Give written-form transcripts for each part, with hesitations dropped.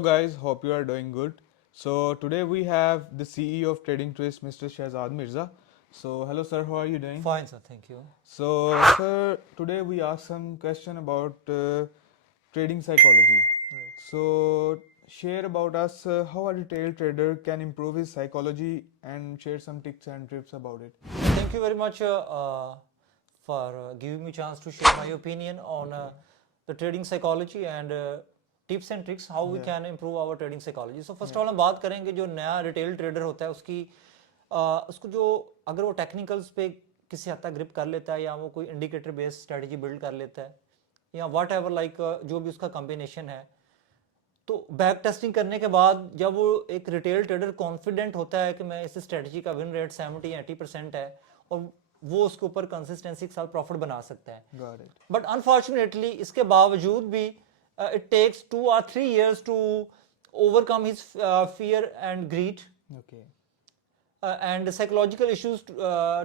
Hello guys, hope you are doing good. So today we have the CEO of Trading Twist, Mr. Shahzad Mirza. So hello sir, how are you doing? Fine, sir. Thank you. So sir, today we ask some question about trading psychology. Right. So share about us how a retail trader can improve his psychology and share some tips and tips about it. Thank you very much for giving me chance to share my opinion on the trading psychology and tips and tricks how we Yeah. can improve our trading psychology. So first Yeah. of all हम बात करेंगे जो नया retail trader होता है उसको जो अगर वो टेक्निकल्स पे किसी हद तक ग्रिप कर लेता है या वो कोई इंडिकेटर बेस्ड स्ट्रेटजी बिल्ड कर लेता है या वट एवर लाइक जो भी उसका कॉम्बिनेशन है, तो बैक टेस्टिंग करने के बाद जब वो एक रिटेल ट्रेडर कॉन्फिडेंट होता है कि मैं इस स्ट्रेटजी का विन रेट 70 या 80% है और वो उसके ऊपर कंसिस्टेंसी के साथ प्रॉफिट बना सकता है. Got it. बट अनफॉर्चुनेटली इसके बावजूद भी it takes 2 or 3 years to overcome his fear and greed Okay. And psychological issues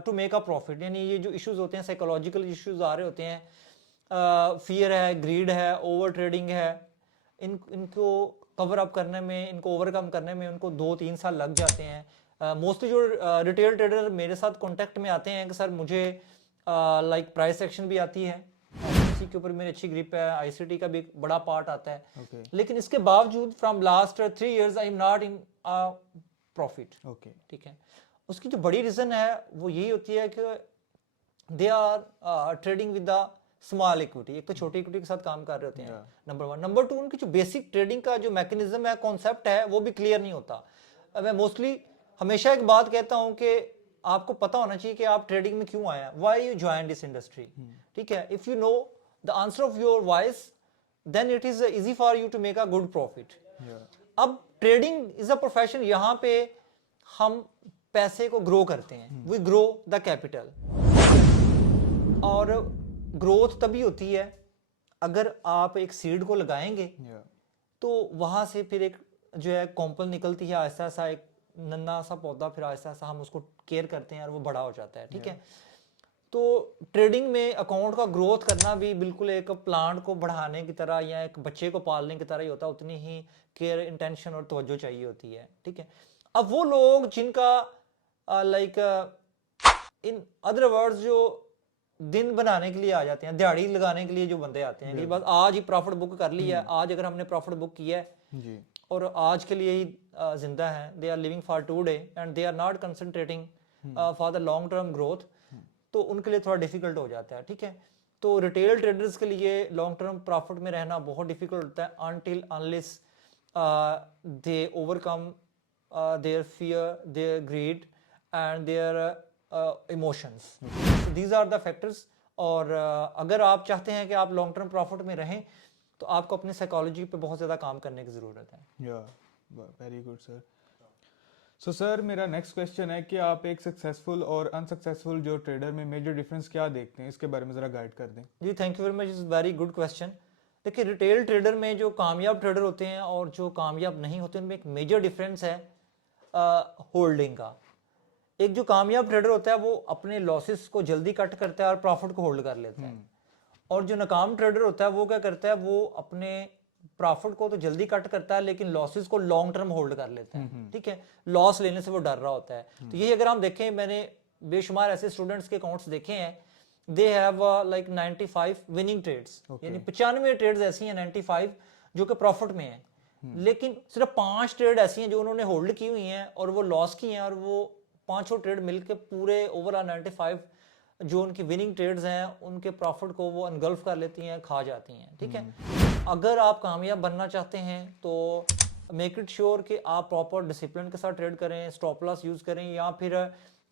to make a profit. यानी ये जो इश्यूज होते हैं, साइकोलॉजिकल इश्यूज आ रहे होते हैं, फियर है, ग्रीड है, ओवर ट्रेडिंग है, इनको कवर अप करने में, इनको ओवरकम करने में उनको 2-3 साल लग जाते हैं. मोस्टली जो रिटेल ट्रेडर मेरे साथ कांटेक्ट में आते हैं कि सर मुझे लाइक प्राइस एक्शन भी आती है, ICT के ऊपर मेरी अच्छी ग्रिप है, ICT का भी एक बड़ा पार्ट आता है, Okay. लेकिन इसके बावजूद from last 3 years I am not in profit. Okay. ठीक है. उसकी जो बड़ी रीजन है वो यही होती है कि they are trading with the small equity. एक तो छोटी इक्विटी के साथ काम कर रहे होते हैं, नंबर 1. नंबर 2, उनकी जो बेसिक ट्रेडिंग का जो मैकेनिज्म है, कॉन्सेप्ट है, वो भी क्लियर नहीं होता. मैं मोस्टली हमेशा एक बात कहता हूं कि आपको पता होना चाहिए कि आप ट्रेडिंग में क्यों आए हैं, why you join this industry. ठीक है. If you know the answer of your whys, then it is easy for you to make a good profit. Yeah. अब ट्रेडिंग इज अ प्रोफेशन. यहाँ पे हम पैसे को ग्रो करते हैं, वी ग्रो द कैपिटल. और ग्रोथ तभी होती है अगर आप एक सीड को लगाएंगे Yeah. तो वहां से फिर एक जो है कॉम्पल निकलती है, ऐसा सा एक नन्हा सा पौधा, फिर ऐसा सा हम उसको केयर करते हैं और वो बड़ा हो जाता है. ठीक है. तो ट्रेडिंग में अकाउंट का ग्रोथ करना भी बिल्कुल एक प्लांट को बढ़ाने की तरह या एक बच्चे को पालने की तरह ही होता है. उतनी ही केयर, इंटेंशन और तवज्जो चाहिए होती है. ठीक है. अब वो लोग जिनका लाइक इन अदर वर्ड्स जो दिन बनाने के लिए आ जाते हैं, दिहाड़ी लगाने के लिए जो बंदे आते हैं कि बस आज ही प्रॉफिट बुक कर लिया है, आज अगर हमने प्रॉफिट बुक किया है जी. और आज के लिए ही जिंदा है, they are living for today and they are not concentrating for the long term growth, तो उनके लिए थोड़ा डिफिकल्ट हो जाता है. ठीक है. तो रिटेल ट्रेडर्स के लिए लॉन्ग टर्म प्रॉफिट में रहना बहुत डिफिकल्ट होता है until unless they overcome their fear, their greed and their emotions. So these are the factors. और अगर आप चाहते हैं कि आप लॉन्ग टर्म प्रॉफिट में रहें तो आपको अपनी साइकोलॉजी पे बहुत ज़्यादा काम करने की ज़रूरत है. Yeah. Very good sir. So sir मेरा नेक्स्ट क्वेश्चन है कि आप एक सक्सेसफुल और अनसक्सेसफुल जो ट्रेडर में मेजर डिफरेंस क्या देखते हैं, इसके बारे में ज़रा गाइड कर दें. जी, thank you very much. Is very good question. देखिए, रिटेल ट्रेडर में जो कामयाब ट्रेडर होते हैं और जो कामयाब नहीं होते उनमें एक मेजर डिफरेंस है होल्डिंग का. एक जो कामयाब ट्रेडर होता है वो अपने लॉसेस को जल्दी कट करता है और प्रॉफिट को होल्ड कर लेता है. और जो नाकाम ट्रेडर होता है वो क्या करता है, वो अपने प्रॉफिट को तो जल्दी कट करता है लेकिन लॉसेस को लॉन्ग टर्म होल्ड कर लेता है. ठीक है. लॉस लेने से वो डर रहा होता है. तो यही अगर हम देखें, मैंने बेशुमार ऐसे स्टूडेंट्स के अकाउंट्स देखे हैं, they have like 95 winning trades. यानी 95 ट्रेड्स ऐसी हैं 95 जो कि प्रॉफिट में है, लेकिन सिर्फ 5 ट्रेड ऐसी हैं जो उन्होंने होल्ड की हुई हैं और वो लॉस की हैं, और वो 5 ट्रेड मिलकर पूरे ओवरऑल 95 जो उनकी विनिंग ट्रेड्स हैं उनके प्रॉफिट को वो अनगल्फ कर लेती हैं, खा जाती हैं. ठीक है. अगर आप कामयाब बनना चाहते हैं तो मेक इट श्योर कि आप प्रॉपर डिसिप्लिन के साथ ट्रेड करें, स्टॉप लॉस यूज करें, या फिर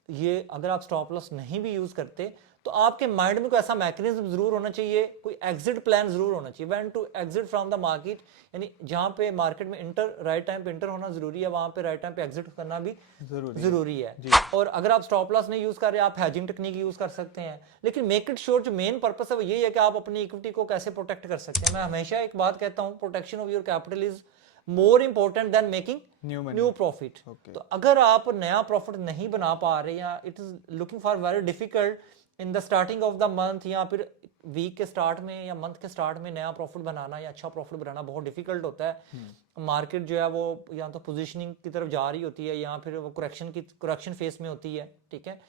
ये अगर आप स्टॉप लॉस नहीं भी यूज करते तो आपके माइंड में कोई ऐसा मैकेनिज्म जरूर होना चाहिए, कोई एग्जिट प्लान जरूर होना चाहिए. When to exit from the market, यानी जहां पे मार्केट में इंटर राइट टाइम पे इंटर होना जरूरी है, वहां पे राइट टाइम पे एग्जिट करना भी जरूरी है. और अगर आप स्टॉप लॉस नहीं यूज कर रहे, आप हैजिंग टेक्निक यूज कर सकते हैं, लेकिन मेक इट श्योर जो मेन पर्पस है वो यही है कि आप अपनी इक्विटी को कैसे प्रोटेक्ट कर सकते हैं. मैं हमेशा एक बात कहता हूं, protection of your capital is more important than making new profit. तो अगर आप नया प्रॉफिट नहीं बना पा रहे या it is looking for very difficult in the starting of the month, या फिर वीक के स्टार्ट में या मंथ के स्टार्ट में नया प्रॉफिट बनाना या अच्छा प्रॉफिट बनाना बहुत डिफिकल्ट होता है। मार्केट जो है वो या तो पोजीशनिंग की तरफ जा रही होती है या फिर वो करेक्शन फेस में होती है, ठीक है।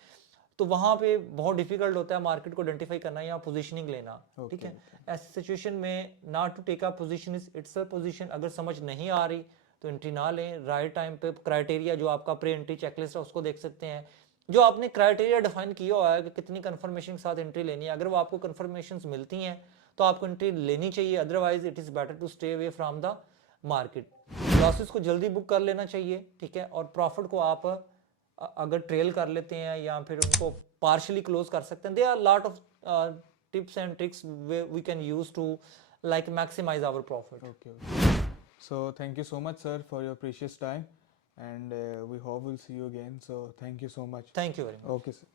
तो वहाँ पे बहुत डिफिकल्ट होता है मार्केट को आइडेंटिफाई करना या पोजीशनिंग लेना, ठीक है। ऐसी सिचुएशन में not to take a position is itself position, अगर समझ नहीं आ रही तो एंट्री ना लें। राइट टाइम पे क्राइटेरिया जो आपका प्री एंट्री चेकलिस्ट है उसको देख सकते हैं, जो आपने क्राइटेरिया डिफाइन किया हुआ है कि कितनी कंफर्मेशन के साथ एंट्री लेनी है। अगर वो आपको कंफर्मेशन मिलती हैं तो आपको एंट्री लेनी चाहिए, otherwise it is better to stay away from the market. Losses को जल्दी बुक कर लेना चाहिए, ठीक है। और प्रॉफिट को आप अगर ट्रेल कर लेते हैं या फिर उनको पार्शली क्लोज कर सकते हैं, there are lot of tips and tricks we can use to like maximize our profit. Okay. So thank you so much, sir, for your precious time, and we hope we'll see you again. So thank you so much. Thank you very much. Okay, sir.